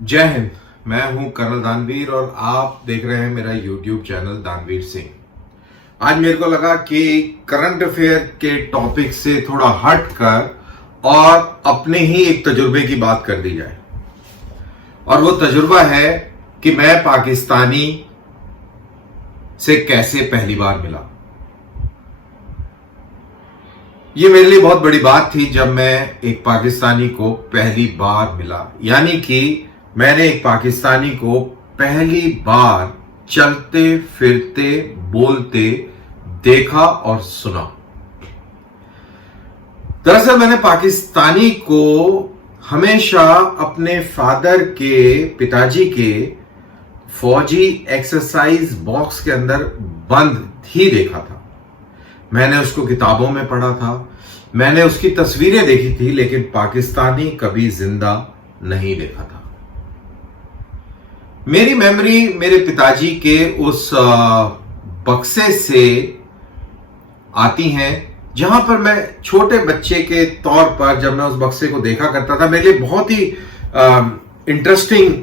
जय हिंद। मैं हूं कर्नल दानवीर और आप देख रहे हैं मेरा यूट्यूब चैनल दानवीर सिंह। आज मेरे को लगा कि करंट अफेयर के टॉपिक से थोड़ा हटकर और अपने ही एक तजुर्बे की बात कर दी जाए। और वो तजुर्बा है कि मैं पाकिस्तानी से कैसे पहली बार मिला। ये मेरे लिए बहुत बड़ी बात थी जब मैं एक पाकिस्तानी को पहली बार मिला, यानी कि मैंने एक पाकिस्तानी को पहली बार चलते फिरते बोलते देखा और सुना। दरअसल मैंने पाकिस्तानी को हमेशा अपने फादर के, पिताजी के फौजी एक्सरसाइज बॉक्स के अंदर बंद ही देखा था। मैंने उसको किताबों में पढ़ा था, मैंने उसकी तस्वीरें देखी थी, लेकिन पाकिस्तानी कभी जिंदा नहीं देखा था। मेरी मेमोरी मेरे पिताजी के उस बक्से से आती हैं, जहां पर मैं छोटे बच्चे के तौर पर जब मैं उस बक्से को देखा करता था, मेरे लिए बहुत ही इंटरेस्टिंग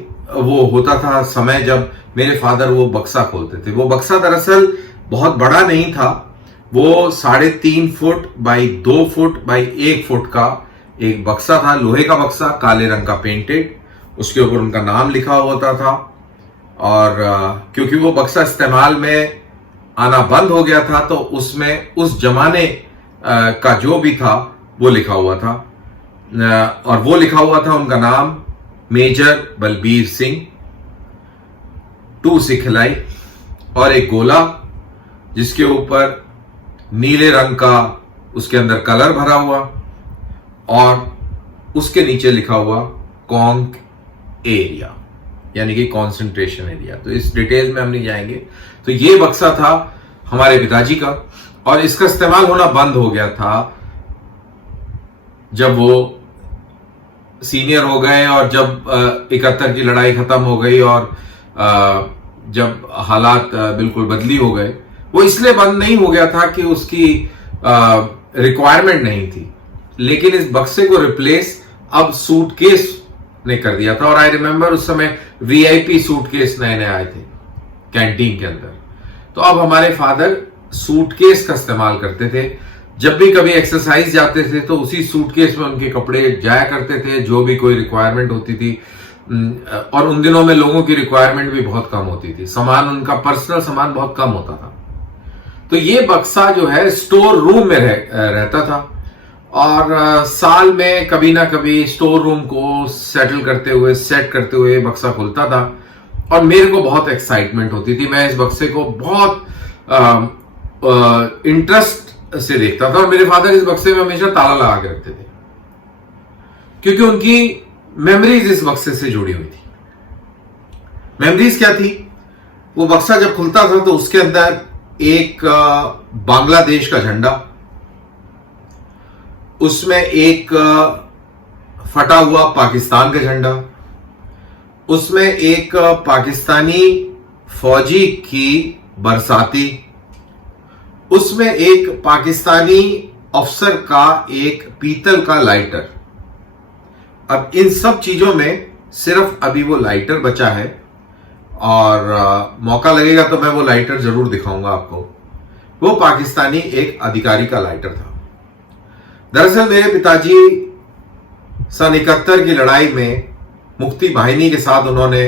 वो होता था समय जब मेरे फादर वो बक्सा खोलते थे। वो बक्सा दरअसल बहुत बड़ा नहीं था, वो 3.5 foot by 2 foot by 1 foot का एक बक्सा था, लोहे का बक्सा, काले रंग का पेंटेड। उसके ऊपर उनका नाम लिखा होता था और क्योंकि वो बक्सा इस्तेमाल में आना बंद हो गया था तो उसमें उस जमाने का जो भी था वो लिखा हुआ था, और वो लिखा हुआ था उनका नाम मेजर बलबीर सिंह, 2 सिखलाई, और एक गोला जिसके ऊपर नीले रंग का उसके अंदर कलर भरा हुआ और उसके नीचे लिखा हुआ कॉन्क एरिया, यानी कि कॉन्सेंट्रेशन एरिया। तो इस डिटेल में हम नहीं जाएंगे। तो ये बक्सा था हमारे पिताजी का और इसका इस्तेमाल होना बंद हो गया था जब वो सीनियर हो गए और जब 71 की लड़ाई खत्म हो गई और जब हालात बिल्कुल बदली हो गए। वो इसलिए बंद नहीं हो गया था कि उसकी रिक्वायरमेंट नहीं थी, लेकिन इस बक्से को रिप्लेस अब सूटकेस ने कर दिया था। और आई रिमेंबर उस समय वीआईपी सूटकेस नए नए आए थे कैंटीन के अंदर, तो अब हमारे फादर सूटकेस का इस्तेमाल करते थे। जब भी कभी एक्सरसाइज जाते थे तो उसी सूटकेस में उनके कपड़े जाया करते थे, जो भी कोई रिक्वायरमेंट होती थी। और उन दिनों में लोगों की रिक्वायरमेंट भी बहुत कम होती थी, सामान, उनका पर्सनल सामान बहुत कम होता था। तो ये बक्सा जो है स्टोर रूम में रहता था और साल में कभी ना कभी स्टोर रूम को सेट करते हुए बक्सा खुलता था और मेरे को बहुत एक्साइटमेंट होती थी। मैं इस बक्से को बहुत इंटरेस्ट से देखता था और मेरे फादर इस बक्से में हमेशा ताला लगा के रखते थे क्योंकि उनकी मेमोरीज इस बक्से से जुड़ी हुई थी। मेमोरीज क्या थी? वो बक्सा जब खुलता था तो उसके अंदर एक बांग्लादेश का झंडा, उसमें एक फटा हुआ पाकिस्तान का झंडा, उसमें एक पाकिस्तानी फौजी की बरसाती, उसमें एक पाकिस्तानी अफसर का एक पीतल का लाइटर। अब इन सब चीजों में सिर्फ अभी वो लाइटर बचा है और मौका लगेगा तो मैं वो लाइटर जरूर दिखाऊंगा आपको। वो पाकिस्तानी एक अधिकारी का लाइटर था। दरअसल मेरे पिताजी सन 71 की लड़ाई में मुक्ति वाहिनी के साथ उन्होंने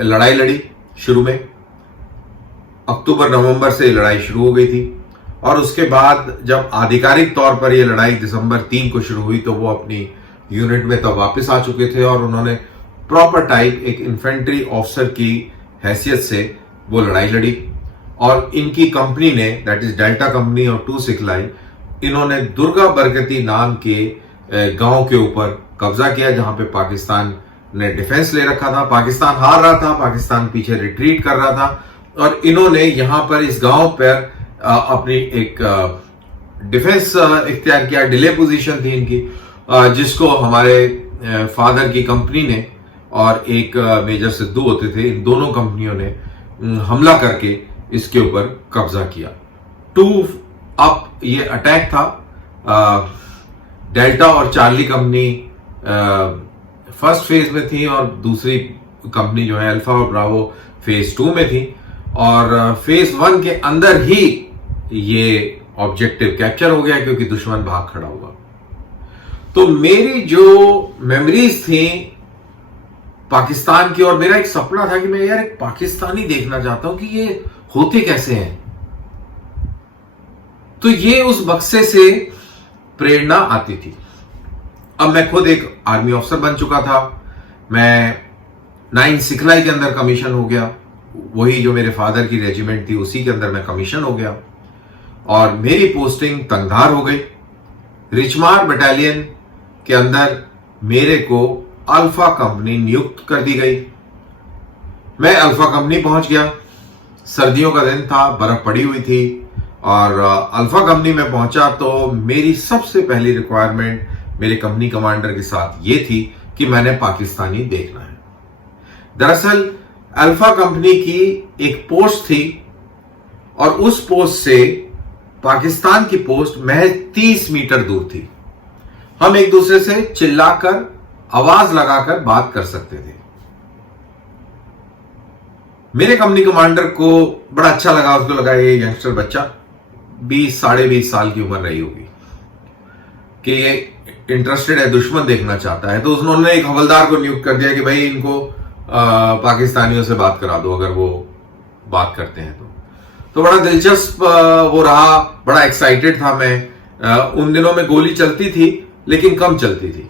लड़ाई लड़ी। शुरू में अक्टूबर नवंबर से लड़ाई शुरू हो गई थी और उसके बाद जब आधिकारिक तौर पर यह लड़ाई दिसंबर 3 को शुरू हुई तो वो अपनी यूनिट में तब वापस आ चुके थे और उन्होंने प्रॉपर टाइप एक इन्फेंट्री ऑफिसर की हैसियत से वो लड़ाई लड़ी। और इनकी कंपनी ने, दैट इज डेल्टा कंपनी और 2 सिखलाई, इन्होंने दुर्गा बरगती नाम के गांव के ऊपर कब्जा किया जहां पे पाकिस्तान ने डिफेंस ले रखा था। पाकिस्तान हार रहा था, पाकिस्तान पीछे रिट्रीट कर रहा था और इन्होंने यहां पर इस गांव पर अपनी एक डिफेंस इख्तियार किया। डिले पोजीशन थी इनकी, जिसको हमारे फादर की कंपनी ने और एक मेजर सिद्धू होते थे, इन दोनों कंपनियों ने हमला करके इसके ऊपर कब्जा किया। 2 अप ये अटैक था। डेल्टा और चार्ली कंपनी फर्स्ट फेज में थी और दूसरी कंपनी जो है अल्फा और ब्रावो फेज 2 में थी, और फेज 1 के अंदर ही ये ऑब्जेक्टिव कैप्चर हो गया क्योंकि दुश्मन भाग खड़ा हुआ। तो मेरी जो मेमोरीज थी पाकिस्तान की, और मेरा एक सपना था कि मैं यार एक पाकिस्तानी देखना चाहता हूं कि ये होते कैसे हैं, तो ये उस बक्से से प्रेरणा आती थी। अब मैं खुद एक आर्मी ऑफिसर बन चुका था, मैं 9 सिखलाई के अंदर कमीशन हो गया, वही जो मेरे फादर की रेजिमेंट थी उसी के अंदर मैं कमीशन हो गया, और मेरी पोस्टिंग तंगधार हो गई। रिचमार बटालियन के अंदर मेरे को अल्फा कंपनी नियुक्त कर दी गई। मैं अल्फा कंपनी पहुंच गया, सर्दियों का दिन था, बर्फ पड़ी हुई थी, और अल्फा कंपनी में पहुंचा तो मेरी सबसे पहली रिक्वायरमेंट मेरे कंपनी कमांडर के साथ ये थी कि मैंने पाकिस्तानी देखना है। दरअसल अल्फा कंपनी की एक पोस्ट थी और उस पोस्ट से पाकिस्तान की पोस्ट महज 30 मीटर दूर थी। हम एक दूसरे से चिल्लाकर, आवाज लगाकर बात कर सकते थे। मेरे कंपनी कमांडर को बड़ा अच्छा लगा, उसको लगा ये यंगस्टर बच्चा 20 साढ़े 20 साल की उम्र रही होगी कि ये इंटरेस्टेड है, दुश्मन देखना चाहता है। तो उन्होंने एक हवलदार को नियुक्त कर दिया कि भाई इनको पाकिस्तानियों से बात करा दो अगर वो बात करते हैं तो बड़ा दिलचस्प वो रहा, बड़ा एक्साइटेड था मैं। उन दिनों में गोली चलती थी लेकिन कम चलती थी,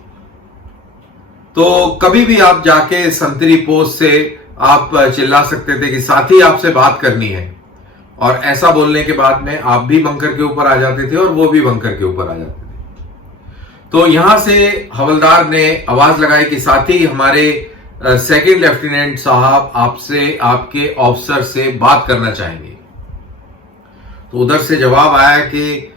तो कभी भी आप जाके संतरी पोस्ट से आप चिल्ला सकते थे कि साथी आपसे बात करनी है, और ऐसा बोलने के बाद में आप भी बंकर के ऊपर आ जाते थे और वो भी बंकर के ऊपर आ जाते थे। तो यहां से हवलदार ने आवाज लगाई कि साथी हमारे सेकंड लेफ्टिनेंट साहब आपसे, आपके ऑफिसर से बात करना चाहेंगे। तो उधर से जवाब आया कि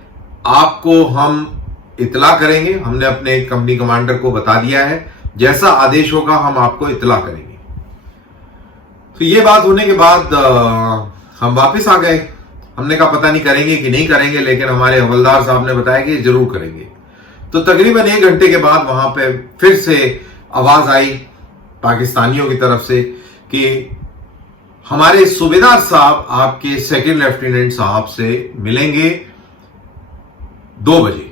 आपको हम इतला करेंगे, हमने अपने कंपनी कमांडर को बता दिया है, जैसा आदेश होगा हम आपको इतला करेंगे। तो ये बात होने के बाद हम वापस आ गए। हमने कहा पता नहीं करेंगे कि नहीं करेंगे, लेकिन हमारे हवलदार साहब ने बताया कि जरूर करेंगे। तो तकरीबन 1 घंटे के बाद वहां पे फिर से आवाज आई पाकिस्तानियों की तरफ से कि हमारे सूबेदार साहब आपके सेकंड लेफ्टिनेंट साहब से मिलेंगे 2 बजे।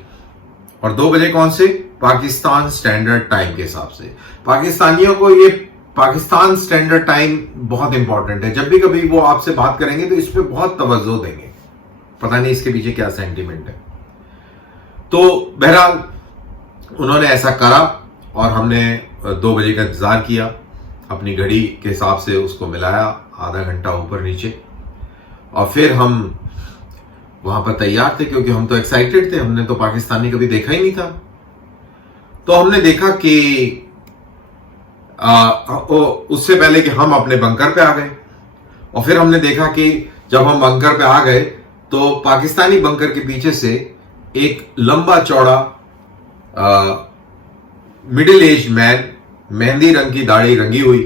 और 2 बजे कौन से? पाकिस्तान स्टैंडर्ड टाइम के हिसाब से। पाकिस्तानियों को ये पाकिस्तान स्टैंडर्ड टाइम बहुत इंपॉर्टेंट है, जब भी कभी वो आपसे बात करेंगे तो इस पे बहुत तवज्जो देंगे, पता नहीं इसके पीछे क्या सेंटीमेंट है। तो बहरहाल उन्होंने ऐसा करा और हमने 2 बजे का इंतजार किया, अपनी घड़ी के हिसाब से उसको मिलाया, आधा घंटा ऊपर नीचे, और फिर हम वहां पर तैयार थे क्योंकि हम तो एक्साइटेड थे, हमने तो पाकिस्तानी कभी देखा ही नहीं था। तो हमने देखा कि उससे पहले कि हम अपने बंकर पे आ गए, और फिर हमने देखा कि जब हम बंकर पे आ गए तो पाकिस्तानी बंकर के पीछे से एक लंबा चौड़ा मिडिल एज मैन, मेहंदी रंग की दाढ़ी रंगी हुई,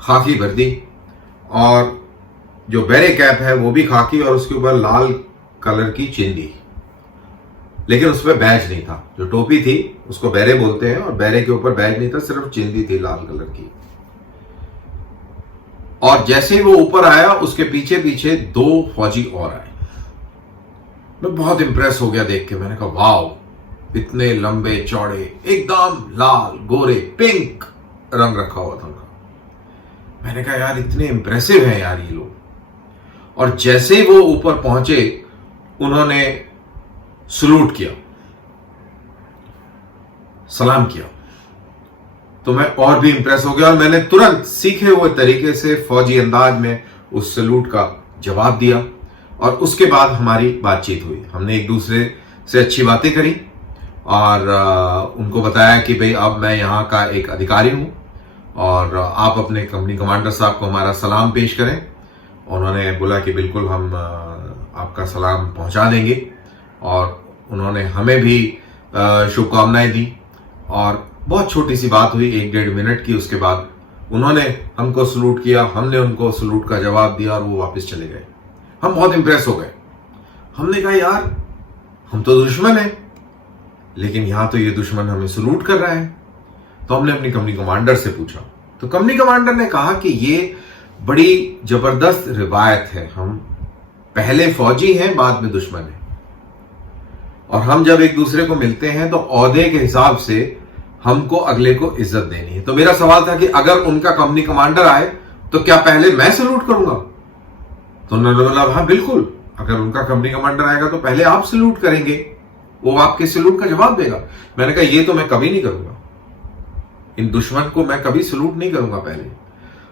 खाकी वर्दी, और जो बैरे कैप है वो भी खाकी, और उसके ऊपर लाल कलर की चिंदी, लेकिन उस पर बैज नहीं था। जो टोपी थी उसको बैरे बोलते हैं, और बैरे के ऊपर बैज नहीं था, सिर्फ चिंदी थी लाल कलर की। और जैसे ही वो ऊपर आया उसके पीछे पीछे 2 फौजी और आए। मैं बहुत इंप्रेस हो गया देख के, मैंने कहा वाओ, इतने लंबे चौड़े, एकदम लाल गोरे पिंक रंग रखा हुआ था उनका। मैंने कहा यार इतने इंप्रेसिव हैं यार ये लोग। और जैसे ही वो ऊपर पहुंचे उन्होंने सलूट किया, सलाम किया, तो मैं और भी इंप्रेस हो गया और मैंने तुरंत सीखे हुए तरीके से फौजी अंदाज में उस सलूट का जवाब दिया। और उसके बाद हमारी बातचीत हुई, हमने एक दूसरे से अच्छी बातें करी और उनको बताया कि भाई अब मैं यहाँ का एक अधिकारी हूँ और आप अपने कंपनी कमांडर साहब को हमारा सलाम पेश करें। उन्होंने बोला कि बिल्कुल हम आपका सलाम पहुंचा देंगे, और उन्होंने हमें भी शुभकामनाएं दी। और बहुत छोटी सी बात हुई, 1-1.5 मिनट की। उसके बाद उन्होंने हमको सलूट किया, हमने उनको सलूट का जवाब दिया और वो वापस चले गए। हम बहुत इंप्रेस हो गए। हमने कहा यार हम तो दुश्मन हैं, लेकिन यहां तो ये दुश्मन हमें सलूट कर रहा है। तो हमने अपनी कंपनी कमांडर से पूछा, तो कंपनी कमांडर ने कहा कि ये बड़ी जबरदस्त रिवायत है, हम पहले फौजी हैं बाद में दुश्मन हैं, और हम जब एक दूसरे को मिलते हैं तो ओहदे के हिसाब से हमको अगले को इज्जत देनी है। तो मेरा सवाल था कि अगर उनका कंपनी कमांडर आए तो क्या पहले मैं सैल्यूट करूंगा? तो उन्होंने बोला हाँ बिल्कुल, अगर उनका कंपनी कमांडर आएगा तो पहले आप सैल्यूट करेंगे, वो आपके सैल्यूट का जवाब देगा। मैंने कहा ये तो मैं कभी नहीं करूंगा, इन दुश्मन को मैं कभी सैल्यूट नहीं करूंगा पहले।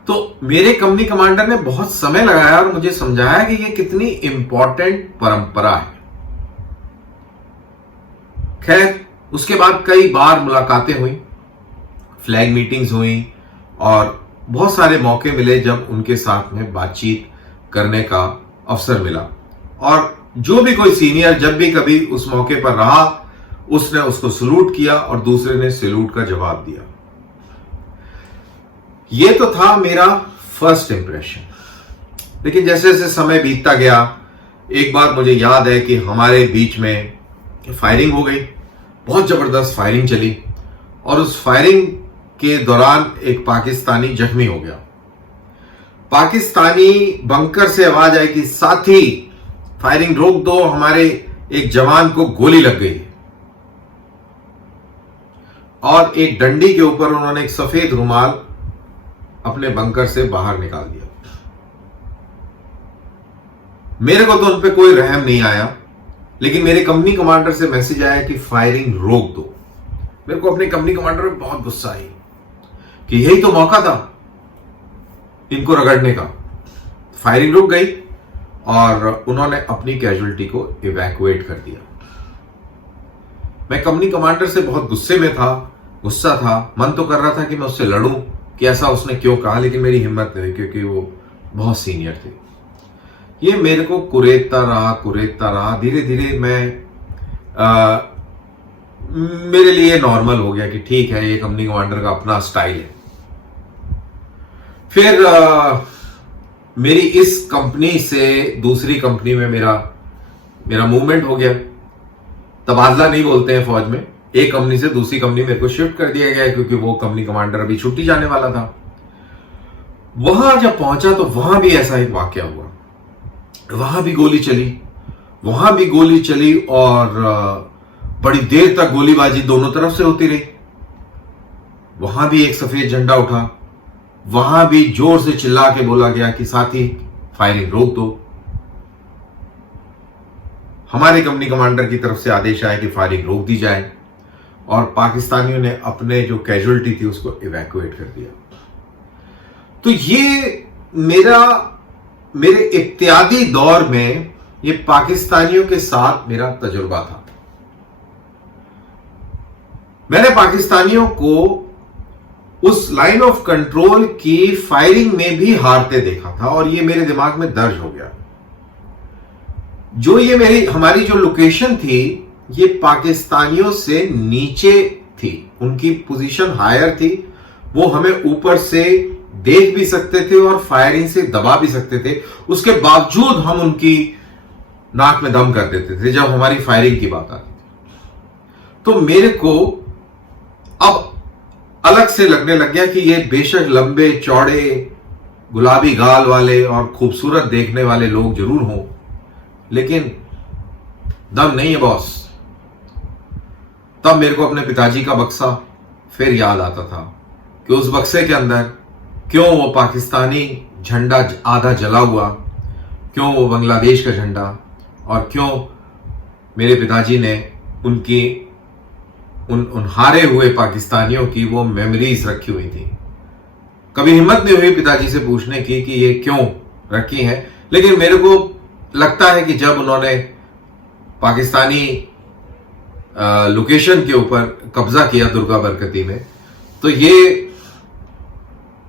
तो मेरे कंपनी कमांडर ने बहुत समय लगाया और मुझे समझाया कि ये कितनी इंपॉर्टेंट परंपरा है। खैर, उसके बाद कई बार मुलाकातें हुई, फ्लैग मीटिंग्स हुई और बहुत सारे मौके मिले जब उनके साथ में बातचीत करने का अवसर मिला, और जो भी कोई सीनियर जब भी कभी उस मौके पर रहा उसने उसको सैल्यूट किया और दूसरे ने सैल्यूट का जवाब दिया। ये तो था मेरा फर्स्ट इंप्रेशन। लेकिन जैसे जैसे समय बीतता गया, एक बार मुझे याद है कि हमारे बीच में फायरिंग हो गई, बहुत जबरदस्त फायरिंग चली, और उस फायरिंग के दौरान एक पाकिस्तानी जख्मी हो गया। पाकिस्तानी बंकर से आवाज आई कि साथी फायरिंग रोक दो, हमारे एक जवान को गोली लग गई। और एक डंडी के ऊपर उन्होंने एक सफेद रुमाल अपने बंकर से बाहर निकाल दिया। मेरे को तो उन पे कोई रहम नहीं आया, लेकिन मेरे कंपनी कमांडर से मैसेज आया कि फायरिंग रोक दो। मेरे को अपने कंपनी कमांडर पे बहुत गुस्सा आई कि यही तो मौका था इनको रगड़ने का। फायरिंग रुक गई और उन्होंने अपनी कैजुअलिटी को इवैक्यूएट कर दिया। मैं कंपनी कमांडर से बहुत गुस्से में था, गुस्सा था, मन तो कर रहा था कि मैं उससे लड़ूं कि ऐसा उसने क्यों कहा, लेकिन मेरी हिम्मत नहीं हुई क्योंकि वो बहुत सीनियर थे। ये मेरे को कुरेदता रहा, धीरे धीरे मेरे लिए नॉर्मल हो गया कि ठीक है, ये कंपनी कमांडर का अपना स्टाइल है। फिर मेरी इस कंपनी से दूसरी कंपनी में मेरा मूवमेंट हो गया। तबादला नहीं बोलते हैं फौज में, एक कंपनी से दूसरी कंपनी मेरे को शिफ्ट कर दिया गया क्योंकि वो कंपनी कमांडर अभी छुट्टी जाने वाला था। वहां जब पहुंचा तो वहां भी ऐसा एक वाकया हुआ, वहां भी गोली चली और बड़ी देर तक गोलीबाजी दोनों तरफ से होती रही। वहां भी एक सफेद झंडा उठा, वहां भी जोर से चिल्ला के बोला गया कि साथी फायरिंग रोक दो। हमारे कंपनी कमांडर की तरफ से आदेश आया कि फायरिंग रोक दी जाए, और पाकिस्तानियों ने अपने जो कैजुअलिटी थी उसको इवैक्यूएट कर दिया। तो ये मेरे इब्तिदाई दौर में ये पाकिस्तानियों के साथ मेरा तजुर्बा था। मैंने पाकिस्तानियों को उस लाइन ऑफ कंट्रोल की फायरिंग में भी हारते देखा था, और ये मेरे दिमाग में दर्ज हो गया। जो ये हमारी जो लोकेशन थी ये पाकिस्तानियों से नीचे थी, उनकी पोजीशन हायर थी, वो हमें ऊपर से देख भी सकते थे और फायरिंग से दबा भी सकते थे। उसके बावजूद हम उनकी नाक में दम कर देते थे जब हमारी फायरिंग की बात आती थी। तो मेरे को अब अलग से लगने लग गया कि ये बेशक लंबे चौड़े गुलाबी गाल वाले और खूबसूरत देखने वाले लोग जरूर हों, लेकिन दम नहीं है बॉस। तब मेरे को अपने पिताजी का बक्सा फिर याद आता था कि उस बक्से के अंदर क्यों वो पाकिस्तानी झंडा आधा जला हुआ, क्यों वो बांग्लादेश का झंडा, और क्यों मेरे पिताजी ने उन हारे हुए पाकिस्तानियों की वो मेमोरीज रखी हुई थी। कभी हिम्मत नहीं हुई पिताजी से पूछने की कि ये क्यों रखी हैं, लेकिन मेरे को लगता है कि जब उन्होंने पाकिस्तानी लोकेशन के ऊपर कब्जा किया दुर्गा बरकती में, तो ये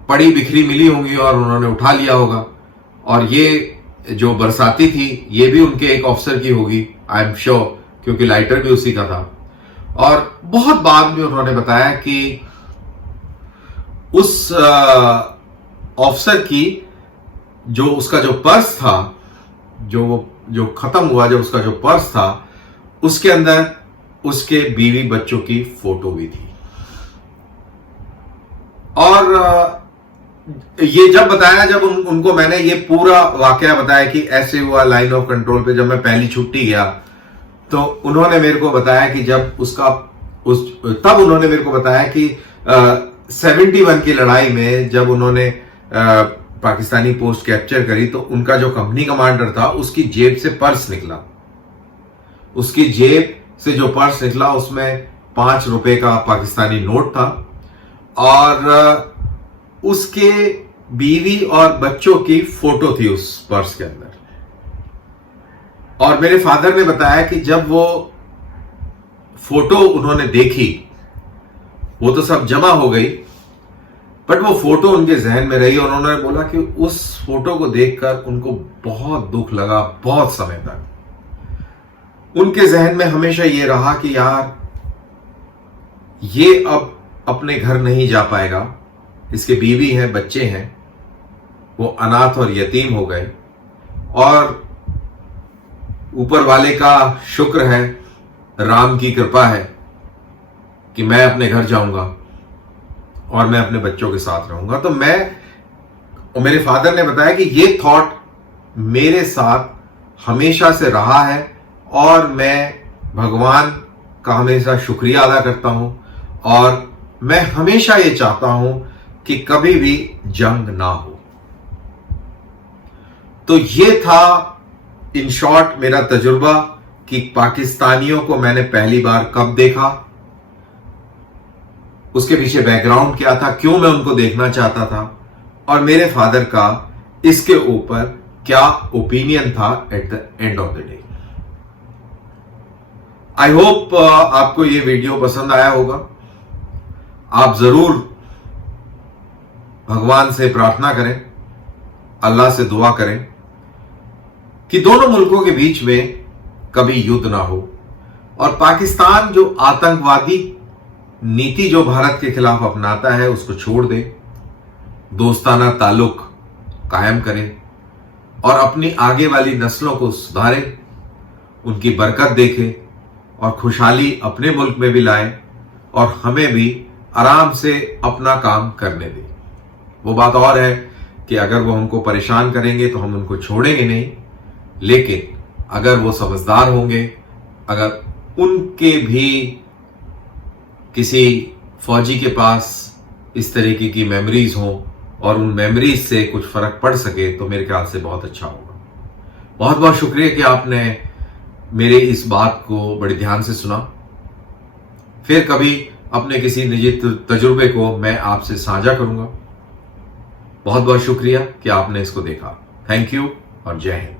पड़ी बिखरी मिली होंगी और उन्होंने उठा लिया होगा। और ये जो बरसाती थी ये भी उनके एक ऑफिसर की होगी, आई एम श्योर, क्योंकि लाइटर भी उसी का था। और बहुत बाद में उन्होंने बताया कि उस ऑफिसर की उसका जो पर्स था, जो खत्म हुआ, जब उसका जो पर्स था उसके अंदर उसके बीवी बच्चों की फोटो भी थी। और ये जब बताया, जब उनको मैंने ये पूरा वाकया बताया कि ऐसे हुआ लाइन ऑफ कंट्रोल पे, जब मैं पहली छुट्टी गया तो उन्होंने मेरे को बताया कि जब तब उन्होंने मेरे को बताया कि 71 की लड़ाई में जब उन्होंने पाकिस्तानी पोस्ट कैप्चर करी तो उनका जो कंपनी कमांडर था उसकी जेब से पर्स निकला। उसकी जेब से जो पर्स निकला उसमें 5 रुपए का पाकिस्तानी नोट था और उसके बीवी और बच्चों की फोटो थी उस पर्स के अंदर। और मेरे फादर ने बताया कि जब वो फोटो उन्होंने देखी, वो तो सब जमा हो गई, बट वो फोटो उनके जहन में रही और उन्होंने बोला कि उस फोटो को देखकर उनको बहुत दुख लगा। बहुत समय तक उनके जहन में हमेशा ये रहा कि यार ये अब अपने घर नहीं जा पाएगा, इसके बीवी हैं, बच्चे हैं, वो अनाथ और यतीम हो गए। और ऊपर वाले का शुक्र है, राम की कृपा है कि मैं अपने घर जाऊंगा और मैं अपने बच्चों के साथ रहूंगा। तो मेरे फादर ने बताया कि ये थॉट मेरे साथ हमेशा से रहा है और मैं भगवान का हमेशा शुक्रिया अदा करता हूं और मैं हमेशा ये चाहता हूं कि कभी भी जंग ना हो। तो ये था इन शॉर्ट मेरा तजुर्बा कि पाकिस्तानियों को मैंने पहली बार कब देखा, उसके पीछे बैकग्राउंड क्या था, क्यों मैं उनको देखना चाहता था और मेरे फादर का इसके ऊपर क्या ओपिनियन था at the end of the day. I hope आपको ये वीडियो पसंद आया होगा। आप जरूर भगवान से प्रार्थना करें, अल्लाह से दुआ करें कि दोनों मुल्कों के बीच में कभी युद्ध ना हो और पाकिस्तान जो आतंकवादी नीति जो भारत के खिलाफ अपनाता है उसको छोड़ दे, दोस्ताना ताल्लुक कायम करे और अपनी आगे वाली नस्लों को सुधारे, उनकी बरकत देखे और खुशहाली अपने मुल्क में भी लाए और हमें भी आराम से अपना काम करने दे। वो बात और है कि अगर वो हमको परेशान करेंगे तो हम उनको छोड़ेंगे नहीं, लेकिन अगर वो समझदार होंगे, अगर उनके भी किसी फौजी के पास इस तरीके की मेमोरीज हों और उन मेमोरीज से कुछ फर्क पड़ सके तो मेरे ख्याल से बहुत अच्छा होगा। बहुत बहुत शुक्रिया कि आपने मेरे इस बात को बड़े ध्यान से सुना। फिर कभी अपने किसी निजी तजुर्बे को मैं आपसे साझा करूंगा। बहुत बहुत शुक्रिया कि आपने इसको देखा। थैंक यू और जय हिंद।